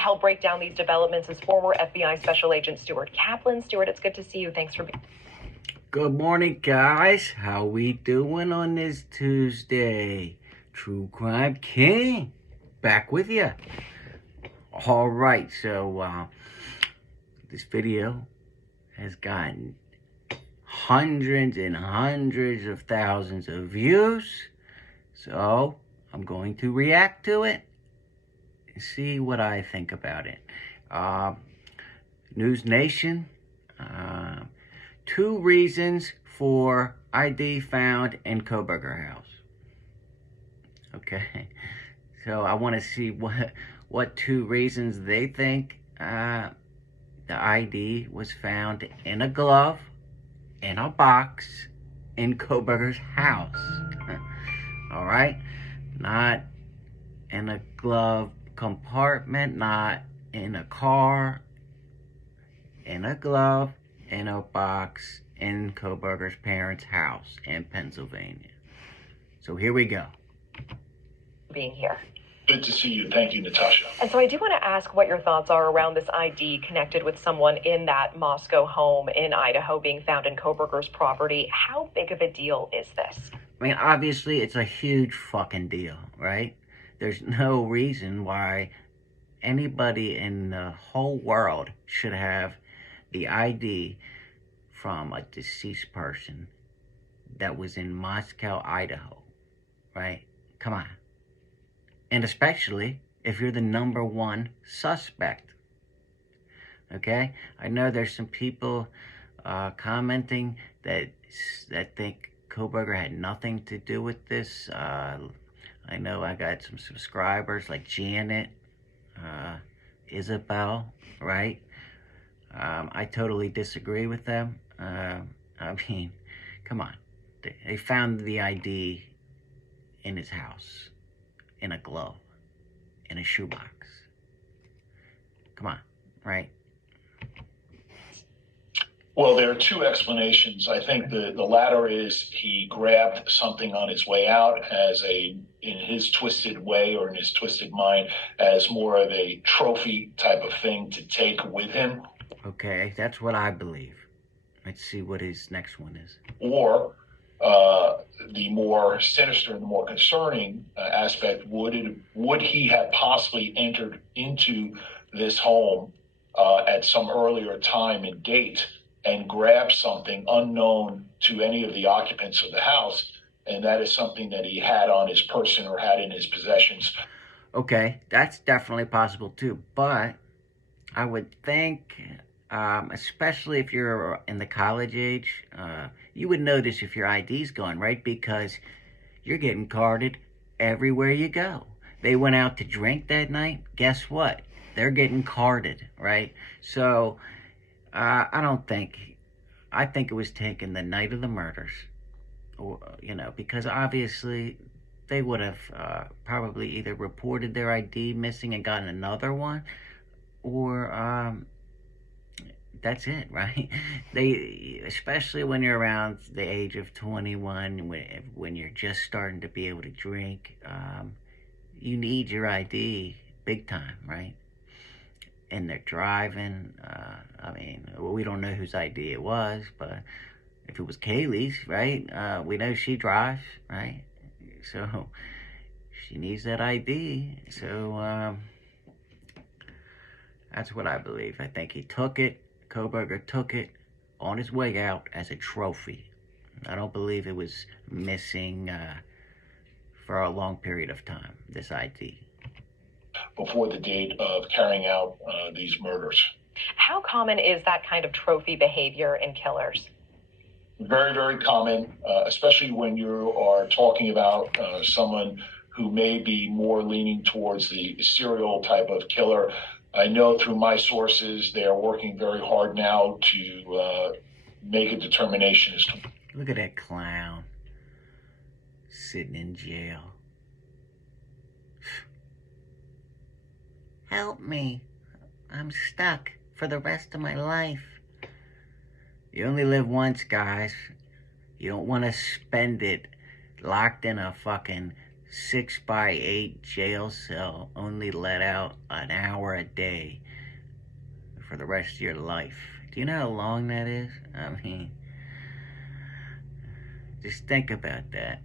Help break down these developments is former FBI Special Agent Stuart Kaplan. Stuart, it's good to see you. Thanks for being. Good morning, guys. How we doing on this Tuesday? True Crime King, back with you. All right, so this video has gotten hundreds and hundreds of thousands of views, so I'm going to react to it and see what I think about it. NewsNation, 2 reasons for ID found in Kohberger house. Okay, so I want to see what 2 reasons they think the ID was found in a glove, in a box, in Kohberger's house. All right, not in a glove compartment, not in a car, in a glove, in a box, in Kohberger's parents' house in Pennsylvania. So here we go. Being here. Good to see you. Thank you, Natasha. And so I do want to ask what your thoughts are around this ID connected with someone in that Moscow home in Idaho being found in Kohberger's property. How big of a deal is this? I mean, obviously, it's a huge fucking deal, right? There's no reason why anybody in the whole world should have the ID from a deceased person that was in Moscow, Idaho, right? Come on. And especially if you're the #1 suspect, okay? I know there's some people commenting that think Kohberger had nothing to do with this. I know I got some subscribers like Janet, Isabel, right? I totally disagree with them. I mean, come on. They found the ID in his house, in a glove, in a shoebox. Come on, right? Well, there are 2 explanations. I think the latter is he grabbed something on his way out in his twisted way or in his twisted mind as more of a trophy type of thing to take with him. Okay, that's what I believe. Let's see what his next one is. Or the more sinister and the more concerning aspect, would he have possibly entered into this home at some earlier time and date and grabbed something unknown to any of the occupants of the house, and that is something that he had on his person or had in his possessions? Okay, that's definitely possible too, but I would think, especially if you're in the college age, you would notice if your ID's gone, right? Because you're getting carded everywhere you go. They went out to drink that night. Guess what? They're getting carded, right? So I think it was taken the night of the murders, or because obviously they would have probably either reported their ID missing and gotten another one, or that's it, right? They, especially when you're around the age of 21, when you're just starting to be able to drink, you need your ID big time, right? And they're driving. I mean, we don't know whose ID it was, but if it was Kaylee's, right? We know she drives, right? So she needs that ID. So that's what I believe. I think he took it. Kohberger took it on his way out as a trophy. I don't believe it was missing for a long period of time, this ID. Before the date of carrying out these murders. How common is that kind of trophy behavior in killers? Very, very common, especially when you are talking about someone who may be more leaning towards the serial type of killer. I know through my sources they are working very hard now to make a determination as to... Look at that clown sitting in jail. Help me. I'm stuck for the rest of my life. You only live once, guys. You don't want to spend it locked in a fucking 6x8 jail cell, only let out an hour a day for the rest of your life. Do you know how long that is? I mean, just think about that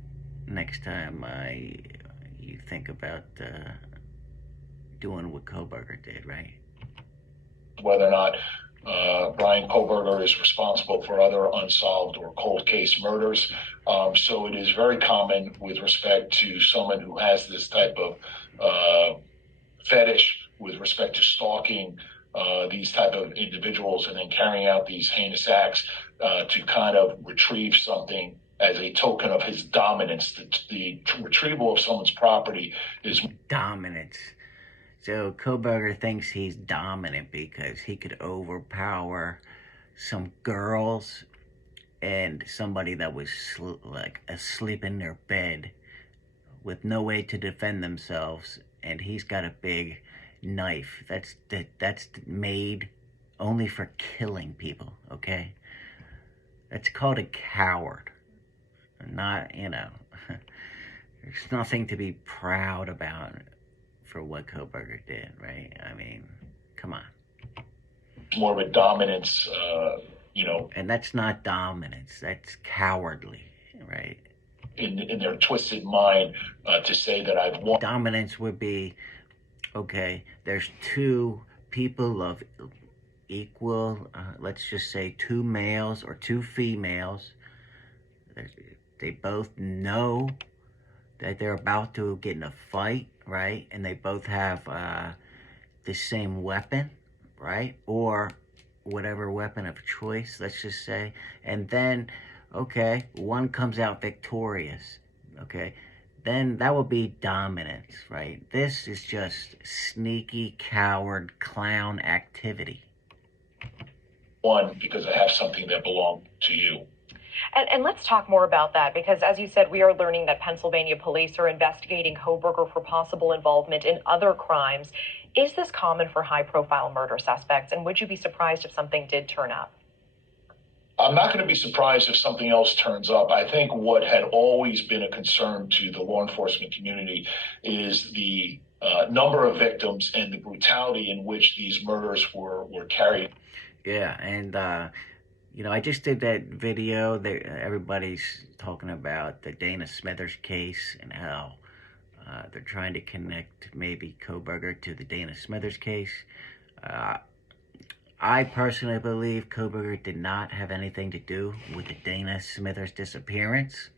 next time you think about doing what Kohberger did, right? Whether or not Brian Kohberger is responsible for other unsolved or cold case murders. So it is very common with respect to someone who has this type of fetish with respect to stalking these type of individuals and then carrying out these heinous acts to kind of retrieve something as a token of his dominance. The retrieval of someone's property is dominance. So Kohberger thinks he's dominant because he could overpower some girls and somebody that was like asleep in their bed with no way to defend themselves, and he's got a big knife that's made only for killing people, okay? That's called a coward. Not, there's nothing to be proud about for what Kohberger did, right? I mean, come on. More of a dominance, And that's not dominance, that's cowardly, right? In their twisted mind to say that I've won. Dominance would be, okay, there's two people of equal, let's just say 2 males or 2 females. They both know that they're about to get in a fight, right? And they both have the same weapon, right? Or whatever weapon of choice, let's just say. And then, okay, one comes out victorious, okay? Then that would be dominance, right? This is just sneaky, coward, clown activity. One, because I have something that belonged to you. And let's talk more about that, because as you said, we are learning that Pennsylvania police are investigating Kohberger for possible involvement in other crimes. Is this common for high-profile murder suspects, and would you be surprised if something did turn up? I'm not going to be surprised if something else turns up. I think what had always been a concern to the law enforcement community is the number of victims and the brutality in which these murders were carried. Yeah, and I just did that video that everybody's talking about the Dana Smithers case and how they're trying to connect maybe Kohberger to the Dana Smithers case. I personally believe Kohberger did not have anything to do with the Dana Smithers disappearance.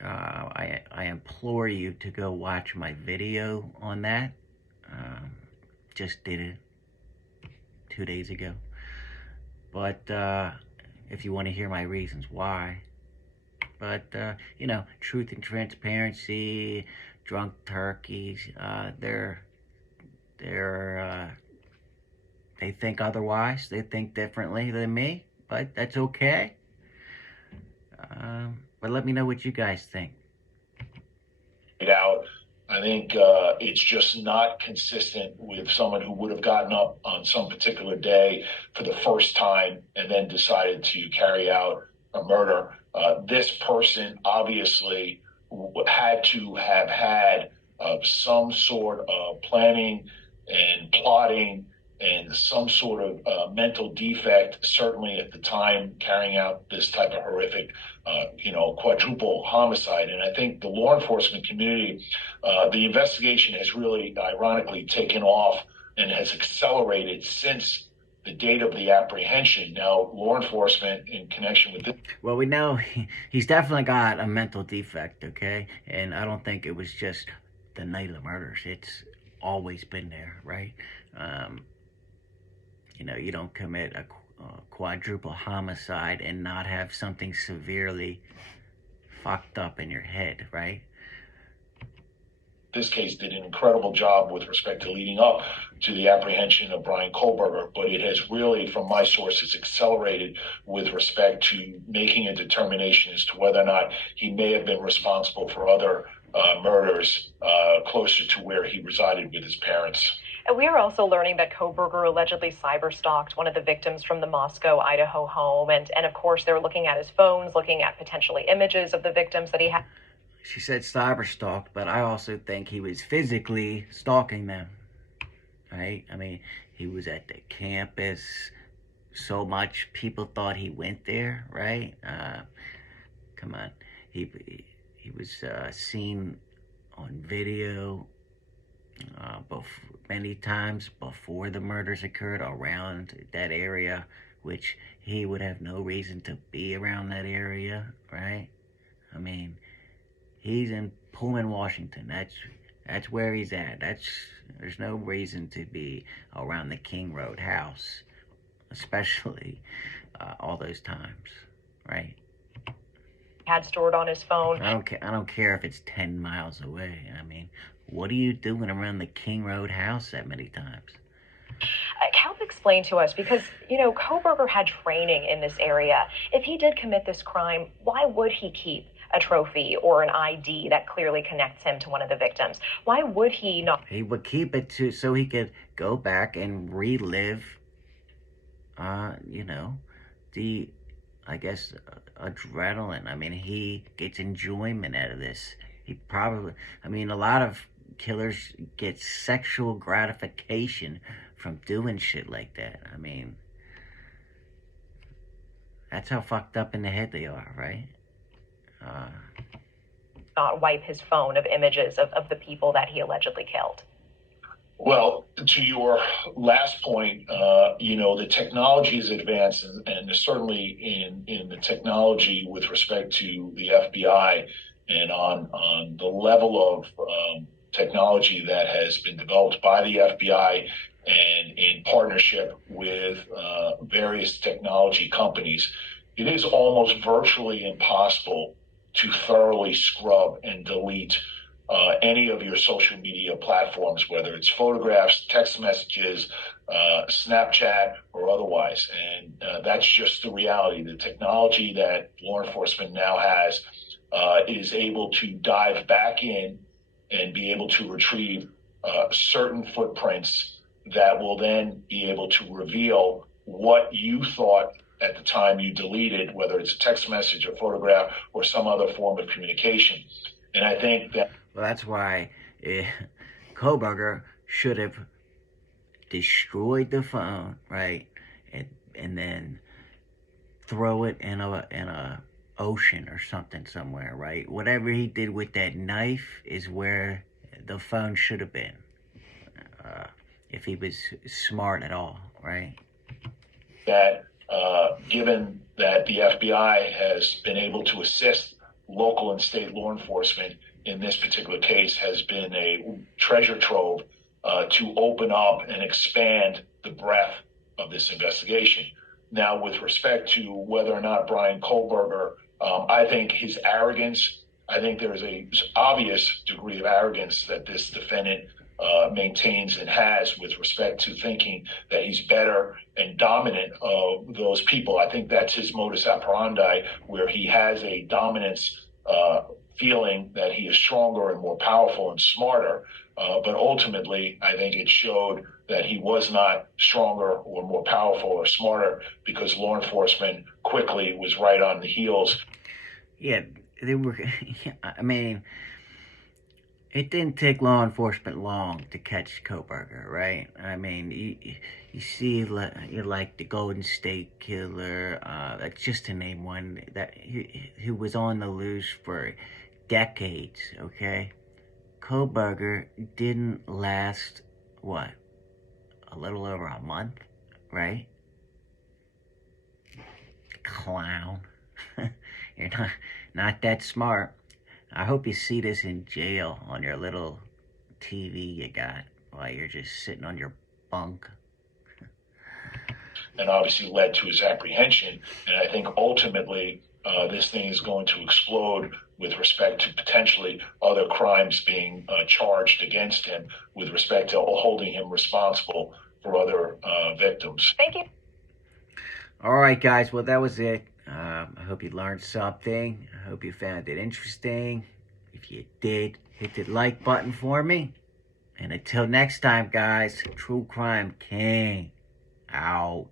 I implore you to go watch my video on that. Just did it 2 days ago. But if you want to hear my reasons why. But, truth and transparency, drunk turkeys, they think otherwise. They think differently than me, but that's okay. But let me know what you guys think. I think it's just not consistent with someone who would have gotten up on some particular day for the first time and then decided to carry out a murder. This person obviously had to have had some sort of planning and plotting and some sort of mental defect, certainly at the time carrying out this type of horrific, quadruple homicide. And I think the law enforcement community, the investigation has really ironically taken off and has accelerated since the date of the apprehension. Now, law enforcement in connection with this. Well, we know he's definitely got a mental defect, okay? And I don't think it was just the night of the murders. It's always been there, right? You don't commit a quadruple homicide and not have something severely fucked up in your head, right? This case did an incredible job with respect to leading up to the apprehension of Brian Kohberger, but it has really, from my sources, accelerated with respect to making a determination as to whether or not he may have been responsible for other murders closer to where he resided with his parents. And we are also learning that Kohberger allegedly cyberstalked one of the victims from the Moscow, Idaho home. And of course, they're looking at his phones, looking at potentially images of the victims that he had. she said cyberstalked, but I also think he was physically stalking them, right? I mean, he was at the campus so much people thought he went there, right? Come on, he he was seen on video many times before the murders occurred around that area, which he would have no reason to be around that area, right? I mean, he's in Pullman, Washington. That's where he's at. There's no reason to be around the King Road house, especially all those times, right? Had stored on his phone. I don't care if it's 10 miles away. I mean, what are you doing around the King Road house that many times? Help explain to us, because, Kohberger had training in this area. If he did commit this crime, why would he keep a trophy or an ID that clearly connects him to one of the victims? Why would he not? He would keep it so he could go back and relive, the, I guess, adrenaline. I mean, he gets enjoyment out of this. A lot of killers get sexual gratification from doing shit like that. I mean, that's how fucked up in the head they are, right? Not wipe his phone of images of the people that he allegedly killed. Well, to your last point, the technology is advanced, and certainly in the technology with respect to the FBI and on the level of technology that has been developed by the FBI and in partnership with various technology companies, it is almost virtually impossible to thoroughly scrub and delete any of your social media platforms, whether it's photographs, text messages, Snapchat, or otherwise. And that's just the reality. The technology that law enforcement now has is able to dive back in and be able to retrieve certain footprints that will then be able to reveal what you thought at the time you deleted, whether it's a text message, a photograph, or some other form of communication. And I think that... Well, that's why Kohberger should have destroyed the phone, right? And then throw it in a ocean or something somewhere, right? Whatever he did with that knife is where the phone should have been, if he was smart at all, right? That given that the FBI has been able to assist local and state law enforcement in this particular case, has been a treasure trove to open up and expand the breadth of this investigation. Now, with respect to whether or not Brian Kohberger, I think his arrogance, I think there's a obvious degree of arrogance that this defendant maintains and has with respect to thinking that he's better and dominant of those people. I think that's his modus operandi, where he has a dominance feeling that he is stronger and more powerful and smarter. But ultimately, I think it showed that he was not stronger or more powerful or smarter, because law enforcement quickly was right on the heels. Yeah, they were. I mean, it didn't take law enforcement long to catch Kohberger, right? I mean, you see, like the Golden State Killer, just to name one, that who was on the loose for decades, okay? Kohberger didn't last, what, a little over a month, right? Clown. You're not that smart. I hope you see this in jail on your little TV you got while you're just sitting on your bunk. And obviously led to his apprehension. And I think ultimately this thing is going to explode with respect to potentially other crimes being charged against him with respect to holding him responsible for other victims. Thank you. All right, guys. Well, that was it. I hope you learned something. I hope you found it interesting. If you did, hit the like button for me. And until next time, guys, True Crime King out.